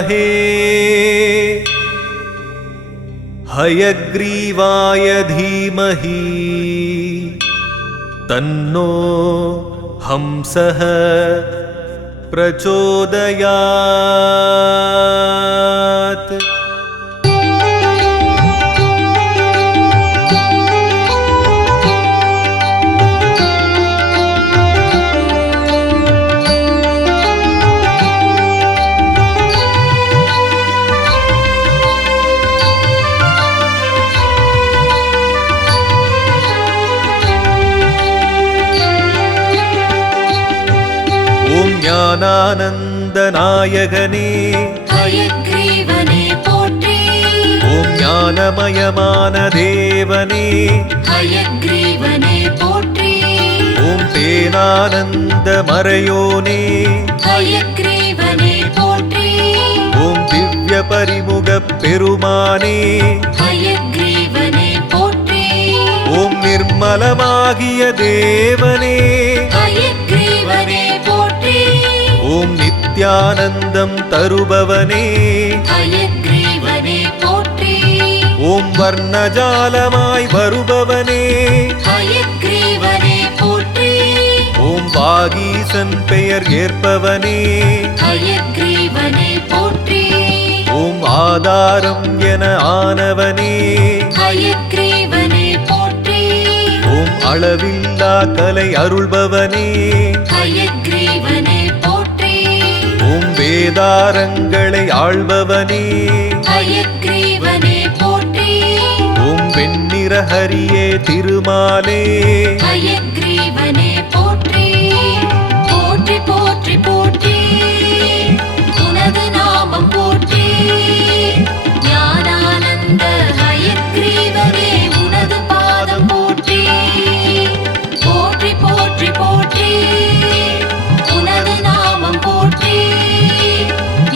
विद्महे हयग्रीवाय धीमहि तन्नो हंसः प्रचोदयात्। ஞானானந்தநாயகனே ஹயக்ரீவனே போற்றி. ஓம் ஞானமயமான தேவனே ஹயக்ரீவனே போற்றி. ஓம் தேனானந்த மறையோனே ஹயக்ரீவனே போற்றி. ஓம் திவ்ய பரிமுக பெருமானே ஹயக்ரீவனே போற்றி. ஓம் நிர்மலமாகிய தேவனே ஹயக்ரீவனே போற்றி. ஓம் நித்யானந்தம் தருபவனே ஹயக்ரீவனே போற்றி. ஓம் வர்ணஜாலமாய் வருபவனே ஹயக்ரீவனே போற்றி. ஓம் வாகீசன் பெயர் ஏற்பவனே ஹயக்ரீவனே போற்றி. ஓம் ஆதாரம் என ஆனவனே ஹயக்ரீவனே போற்றி. ஓம் அளவில்லா கலை அருள்பவனே ஹயக்ரீவனே போற்றி. ஓம் வேதாரங்களை ஆள்பவனே ஹயக்ரீவனே போற்றி. ஓம் வெண்ணிற ஹரியே திருமாலே ஹயக்ரீவனே போற்றி. போற்றி போற்றி போற்றி உனது நாமம் போற்றி. ஞானானந்த ஹயக்ரீவனே உனது பாதம் போற்றி. போற்றி போற்றி போற்றி உனது நாமம் போற்றி.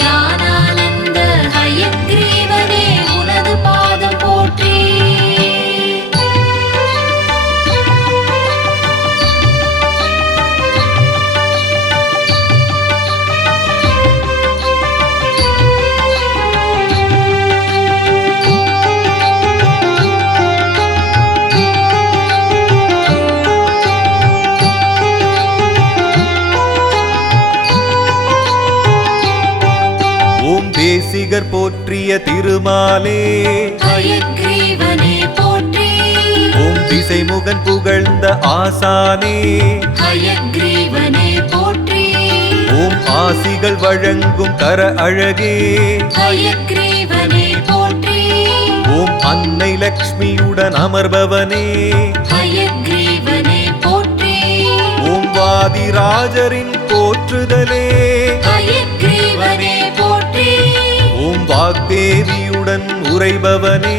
ஞானானந்த ஹயக்ரீவனே உனது பாதம் போற்றி. ஓம் தேசிகர் போற்றிய திருமாலே ஹயக்ரீவனே போற்றி. ஓம் திசைமுகன் புகழ்ந்த ஆசானே ஹயக்ரீவனே போற்றி. ஓம் ஆசிகள் வழங்கும் கர அழகே ஹயக்ரீவனே போற்றி. ஓம் அன்னை லக்ஷ்மியுடன் அமர்பவனே ஹயக்ரீவனே போற்றி. ஓம் வாதிராஜரின் போற்றுதலே ஹயக்ரீவனே போற்றி. ஓம் வாக்தேவியுடன் உரைபவனே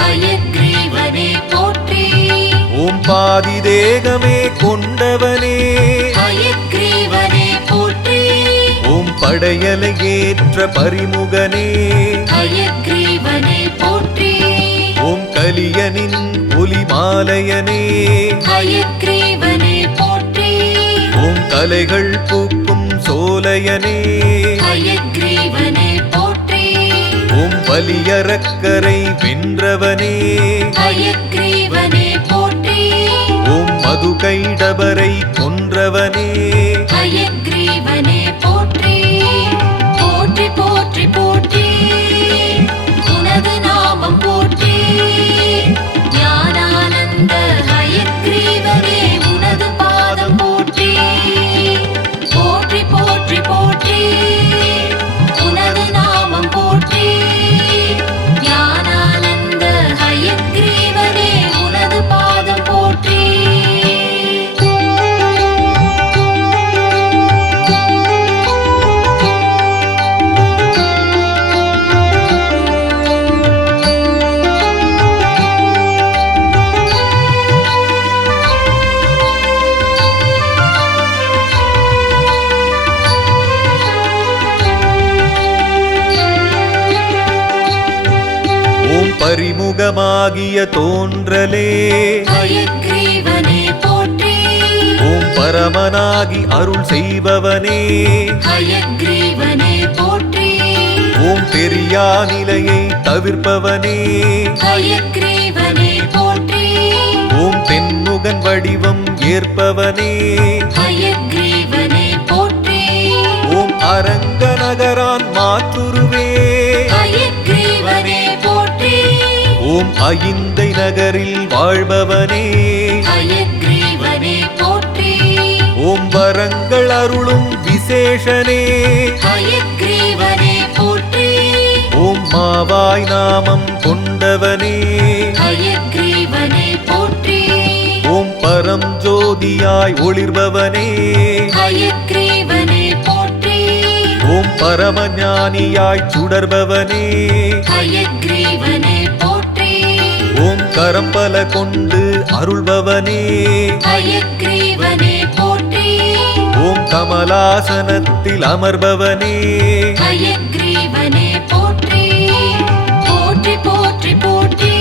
ஹயக்ரீவனே போற்றி. ஓம் பாதி தேகமே கொண்டவனே ஹயக்ரீவனே போற்றி. ஓம் படையலை ஏற்ற பரிமுகனே ஹயக்ரீவனே போற்றி. ஓம் கலியனின் ஒலிமாலையனே ஹயக்ரீவனே போற்றி. ஓம் கலைகள் பூக்கும் சோலையனே ஹயக்ரீவனே போற்றி. ஓம் வலியரக்கரை வென்றவனே ஹயக்ரீவனே போற்றி. ஓம் மதுகைடபரை கொன்றவனே ஹயக்ரீவனே போற்றி. போற்றி போற்றி போற்றி உனது நாமம் போற்றி. ஞானானந்த ஹயக்ரீவனே உனது பாதம் போற்றி. போற்றி போற்றி போற்றி உனது நாமம் போற்றி. ஞானானந்த ஹயக்ரீவனே உனது பாதம் போற்றி. பரிமுகமாகிய தோன்றலே ஹயக்ரீவனே போற்றி. ஓம் பரமனாகி அருள் செய்பவனே ஹயக்ரீவனே போற்றி. தெரியா நிலையை தவிர்ப்பவனே ஹயக்ரீவனே போற்றி ஓம் தென்முகன் வடிவம் ஏற்பவனே ஹயக்ரீவனே போற்றி ஓம் அரங்க நகரான் மாற்றுருவே ஹயக்ரீவனே போற்றி ஓம் அகிந்தை நகரில் வாழ்பவனே ஹயக்ரீவனே போற்றி ஓம் வரங்கள் அருளும் விசேஷனே ஹயக்ரீவனே போற்றி ஓம் மாவாய் நாமம் கொண்டவனே ஹயக்ரீவனே போற்றி ஓம் பரம் ஜோதியாய் ஒளிர்பவனே ஹயக்ரீவனே போற்றி ஓம் பரமஞானியாய் சுடர்பவனே ஹயக்ரீவனே போற்றி ஓம் கரம்பல கொண்டு அருள்பவனே ஹயக்ரீவனே போற்றி ஓம் கமலாசனத்தில் அமர்பவனே ஹயக்ரீவனே போற்றி போற்றி போற்றி போற்றி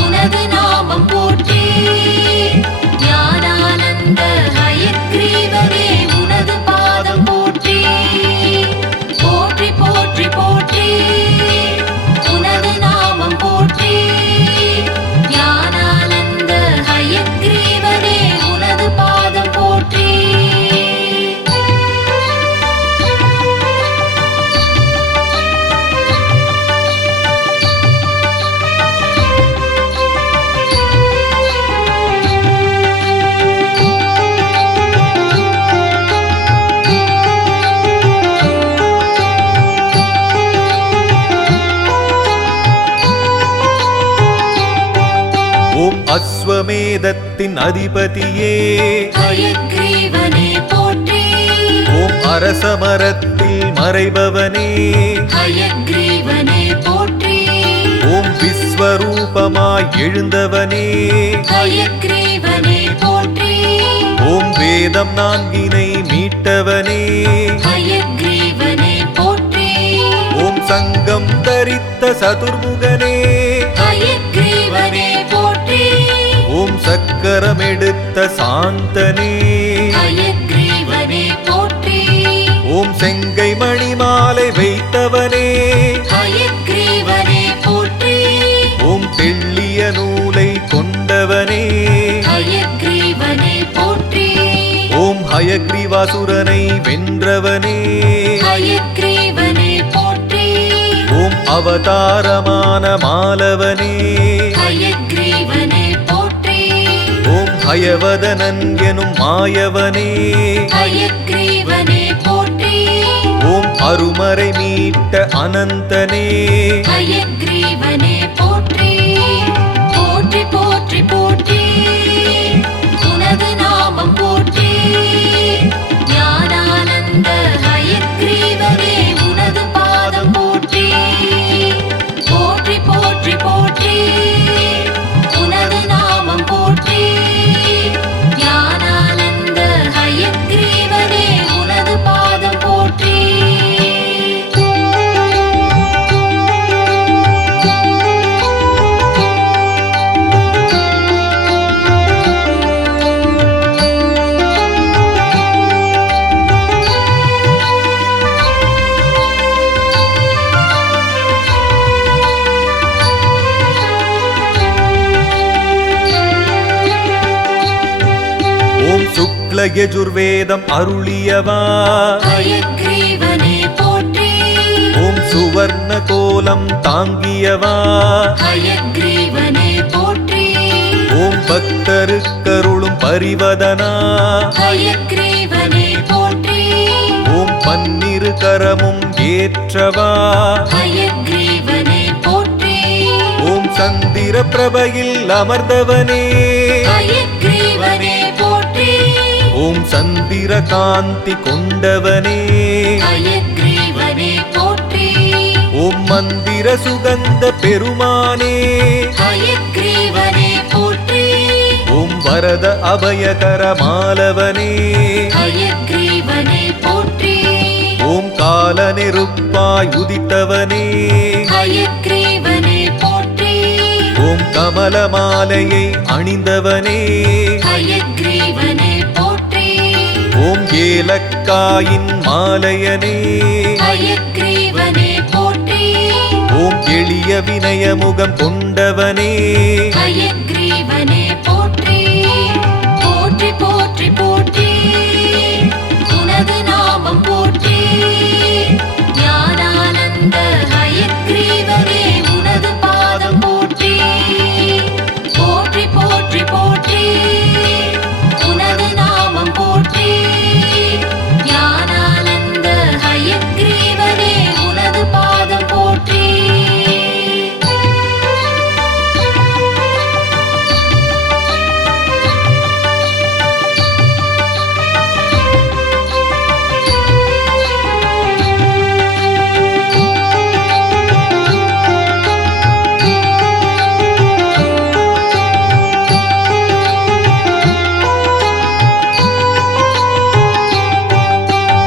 உனது நாமம் போற்றி ஞானானந்த ஹயக்ரீவனே உனது பாதம் போற்றி போற்றி போற்றி போற்றி உனது நாமம் போற்றி ஞானானந்த ஹயக்ரீவனே உனது பாதம் போற்றி ஓம் அஸ்வமேதத்தின் அதிபதியே ஹயக்ரீவனே போற்றி ஓம் அரசமரத்தில் மறைபவனே ஹயக்ரீவனே போற்றி ஓம் விஸ்வரூபமாய் எழுந்தவனே ஹயக்ரீவனே போற்றி ஓம் வேதம் நான்கினை மீட்டவனே ஹயக்ரீவனே போற்றி ஓம் சங்கம் தரித்த சதுர்முகனே ஹயக்ரீவனே போற்றி ஓம் சக்கரம் எடுத்த சாந்தனே ஹயக்ரீவனே போற்றி ஓம் செங்கை மணிமாலை வைத்தவனே ஹயக்ரீவனே போற்றி ஓம் தெள்ளிய நூலை கொண்டவனே ஹயக்ரீவனே போற்றி ஓம் ஹயக்ரீவாசுரனை வென்றவனே ஹயக்ரீவனே போற்றி ஓம் அவதாரமான மாலவனே ஹயக்ரீவனே போற்றி ஓம் ஹயவதனன் எனும் மாயவனே ஹயக்ரீவனே போற்றி ஓம் அருமறை மீட்ட அனந்தனே ஹயக்ரீவனே போற்றி போற்றி போற்றி போற்றி உனது நாமம் போற்றி ஞானானந்த ஹயக்ரீவனே உனது பாதம் போற்றி போற்றி போற்றி போற்றி உனது நாமம் போற்றி ஞானானந்த ஹயக்ரீவனே உனது பாதம் போற்றி ஓம் சுக்ல யஜுர்வேதம் அருளியவா ஹயக்ரீவனே போற்றி ஓம் சுவர்ண கோலம் தாங்கியவா ஹயக்ரீவனே போற்றி ஓம் பக்தருக்கருளும் பரிவதனா ஹயக்ரீவனே போற்றி ஓம் பன்னிரு கரமும் ஏற்றவா ஹயக்ரீவனே போற்றி ஓம் சந்திர பிரபையில் அமர்ந்தவனே ஹயக்ரீவனே போற்றி ஓம் சந்திர காந்தி கொண்டவனே ஹயக்ரீவனே போற்றி ஓம் மந்திர சுகந்த பெருமானே ஹயக்ரீவனே போற்றி ஓம் வரத அபயகர மாலவனே ஹயக்ரீவனே போற்றி ஓம் கால நெருப்பாய் உதித்தவனே ஹயக்ரீவனே போற்றி ஓம் கமல மாலையை அணிந்தவனே ஹயக்ரீவனே போற்றி ஓம் ஏலக்காயின் மாலையனே ஹயக்ரீவனே போற்றி அரிய வினய முகம் கொண்டவனே ஹயக்ரீவனே போற்றி போற்றி போற்றி போற்றி உனது நாமம் போற்றி ஞானானந்த ஹயக்ரீவனே உனது பாதம் போற்றி போற்றி போற்றி போற்றி உனது நாமம் போற்றி ஞானானந்த ஹயக்ரீவனே உனது பாதம் போற்றி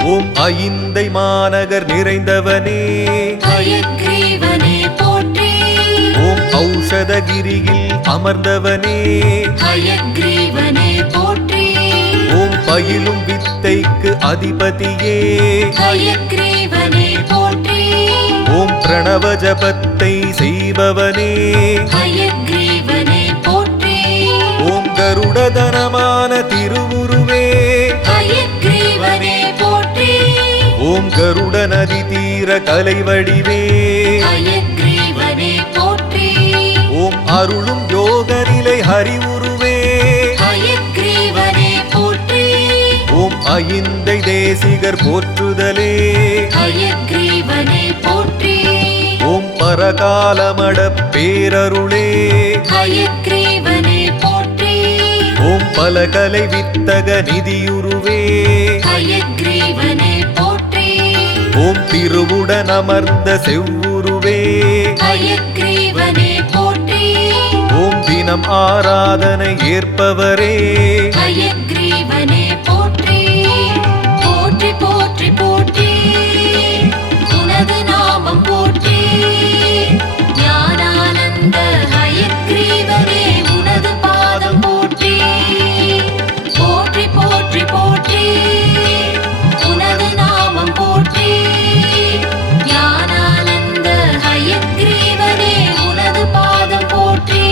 ஓம் ஐந்தை மாநகர் நிறைந்தவனே ஹயக்ரீவனே போற்றி ஓம் ஔஷதகிரியில் அமர்ந்தவனே ஹயக்ரீவனே போற்றி ஓம் பயிலும் வித்தைக்கு அதிபதியே ஹயக்ரீவனே போற்றி ஓம் பிரணவ ஜபத்தை செய்பவனே ஹயக்ரீவனே போற்றி ஓம் கருடதனமான திருவுருவே ஹயக்ரீவனே போற்றி ஓம் கருட நதி தீர கலைவடிவே ஹயக்ரீவனே போற்றி ஓம் அருளும் யோக நிலை ஹரிவுருவே ஹயக்ரீவனே போற்றி ஓம் ஐந்தை தேசிகர் போற்றுதலே ஹயக்ரீவனே போற்றி ஓம் பரகாலமட பேரருளே ஹயக்ரீவனே போற்றி ஓம் பலகலை வித்தக நிதியுருவே ஹயக்ரீவனே போற்றி ஓம் திருவுடன் அமர்ந்த செவ்வுருவே ஹயக்ரீவனே போற்றி ஓம் தினம் ஆராதனை ஏற்பவரே ஹயக்ரீவனே போற்றி போற்றி போற்றி போற்றி உனது நாமம் போற்றி ஞானானந்த ஹயக்ரீவனே உனது பாதம் போற்றி போற்றி போற்றி போற்றி உனது நாமம் போற்றி ஞானானந்த ஹயக்ரீவனே உனது பாதம் போற்றி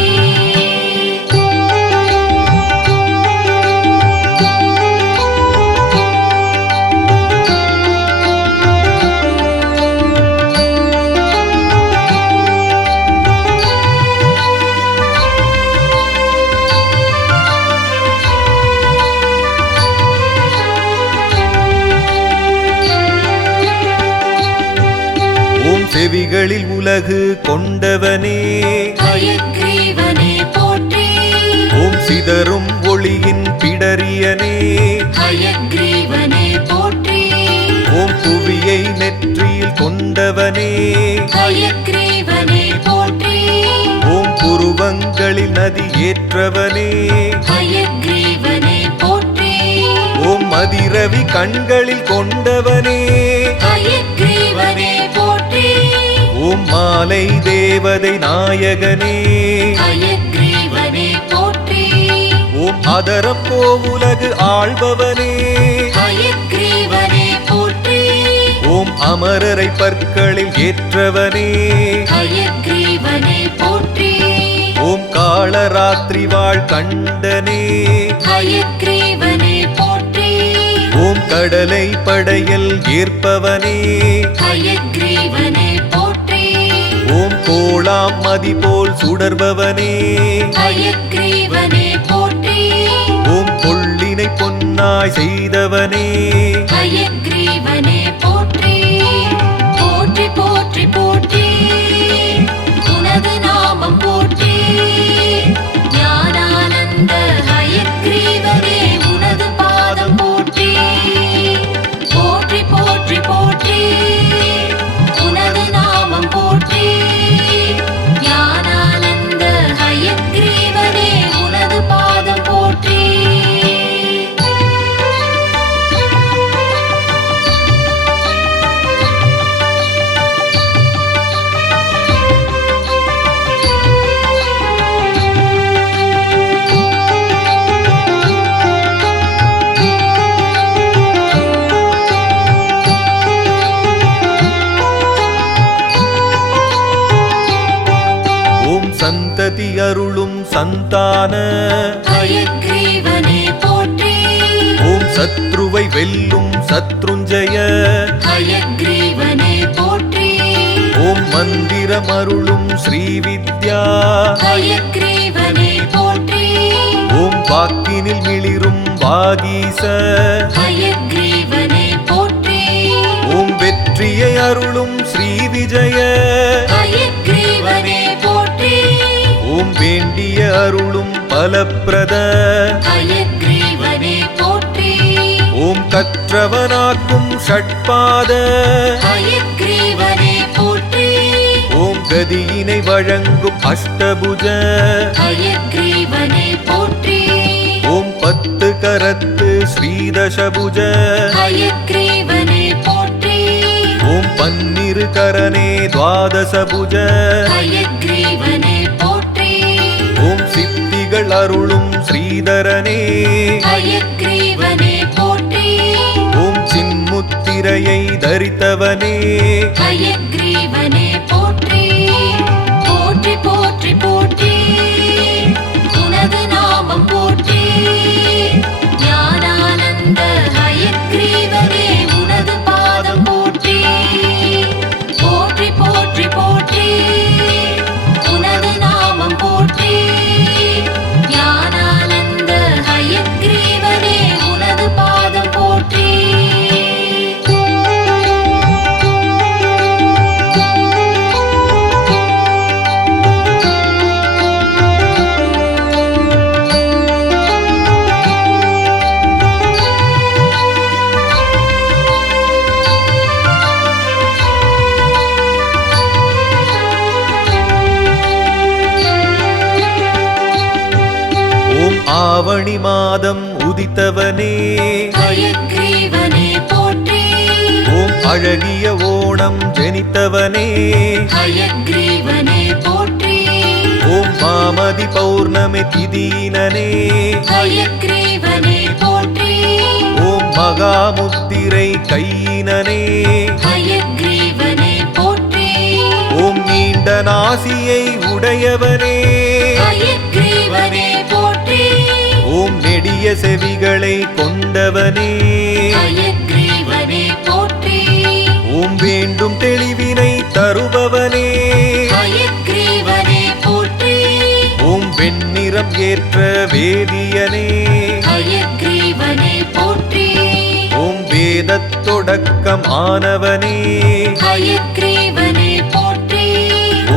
ஓம் செவிகளில் உலகு கொண்டவனே ஹயக்ரீவனே போற்றி ஓம் சிதறும் ஒளியின் பிடரியனே ஹயக்ரீவனே போற்றி ஓம் புவியை நெற்றியில் கொண்டவனே ஹயக்ரீவனே போற்றி ஓம் புருவங்களில் நதி ஏற்றவனே ஹயக்ரீவனே போற்றி ஓம் மதிரவி கண்களில் கொண்டவனே ஹயக்ரீவனே போற்றி ஓம் மாலை தேவதை நாயகனே ஹயக்ரீவனே போற்றி ஓம் அதரப்போ உலகு ஆள்பவனே ஹயக்ரீவனே போற்றி ஓம் அமரரை பற்களில் ஏற்றவனே ஹயக்ரீவனே போற்றி ஓம் காளராத்திரி வாழ் கண்டனே ஹயக்ரீவனே போற்றி ஓம் கடலை படையல் ஏற்பவனே ஹயக்ரீவனே போற்றி ஓம் கோளாம் மதி போல் சுடர்பவனே ஹயக்ரீவனே போற்றி ஓம் கொள்ளினை பொன்னாய் செய்தவனே ஹயக்ரீவனே போற்றி போற்றி போற்றி போற்றி உனது நாமம் போற்றி ஞானானந்த ஹயக்ரீவனே உனது பாதம் போற்றி போற்றி போற்றி போற்றி உனது நாமம் போற்றி ஞானானந்த ஹயக்ரீவனே உனது பாதம் போற்றி சந்ததி அருளும் சந்தான ஹயக்ரீவனே போற்றி ஓம் சத்ருவை வெல்லும் சத்ருஞ்சய ஹயக்ரீவனே போற்றி ஓம் மந்திரம் அருளும் ஸ்ரீவித்யா ஹயக்ரீவனே போற்றி ஓம் வாக்கினில் மிளிரும் வாகீச ஹயக்ரீவனே போற்றி ஓம் வெற்றியை அருளும் ஸ்ரீவிஜய ஹயக்ரீவனே போற்றி ஓம் வேண்டிய அருளும் பலப்பிரத ஹயக்ரீவனே போற்றி ஓம் கற்றவனாக்கும் ஷட்பாத ஹயக்ரீவனே போற்றி ஓம் கதியினை வழங்கும் அஷ்டபுஜ ஹயக்ரீவனே போற்றி ஓம் 10 கரத்து ஸ்ரீதசபுஜ ஹயக்ரீவனே போற்றி ஓம் 12 கரனே துவாதசபுஜ ஹயக்ரீவனே போற்றி ஓம் சித்திகள் அருளும் ஸ்ரீதரனே ஹயக்ரீவனே போற்றி ஓம் சின்முத்திரையை தரித்தவனே ஹயக்ரீவனே போற்றி போற்றி போற்றி போற்றி உனது நாமம் போற்றி ஞானானந்த ஹயக்ரீவனே உனது பாதம் போற்றி போற்றி போற்றி போற்றி உனது நாமம் போற்றி ஞானானந்த ஹயக்ரீவனே உனது பாதம் போற்றி ஓம் ஆவணி மாதம் உதித்தவனே ஹயக்ரீவனே போற்றி ஓம் அழகிய ஓணம் ஜனித்தவனே ஹயக்ரீவனே போற்றி ஓம் மாமதி பௌர்ணமி திதீனனே ஹயக்ரீவனே போற்றி ஓம் மகாமுத்திரை கையினனே ஹயக்ரீவனே போற்றி ஓம் நீண்ட நாசியை உடையவனே ஹயக்ரீவனே போற்றி ஓம் நெடிய செவிகளை கொண்டவனே ஹயக்ரீவனே போற்றி ஓம் வேண்டும் தெளிவினை தருபவனே ஹயக்ரீவனே போற்றி ஓம் வெண்ணிறம் ஏற்ற வேதியனே ஹயக்ரீவனே போற்றி ஓம் வேதத் தொடக்கம் ஆனவனே ஹயக்ரீவனே போற்றி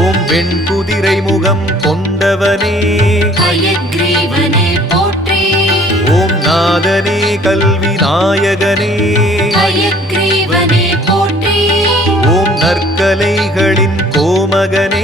ஓம் வெண்குதிரை முகம் கொண்டவனே ஹயக்ரீவனே போற்றி ஓம் நாதனே கல்வி நாயகனே ஹயக்ரீவனே போற்றி ஓம் நற்கலைகளின் கோமகனே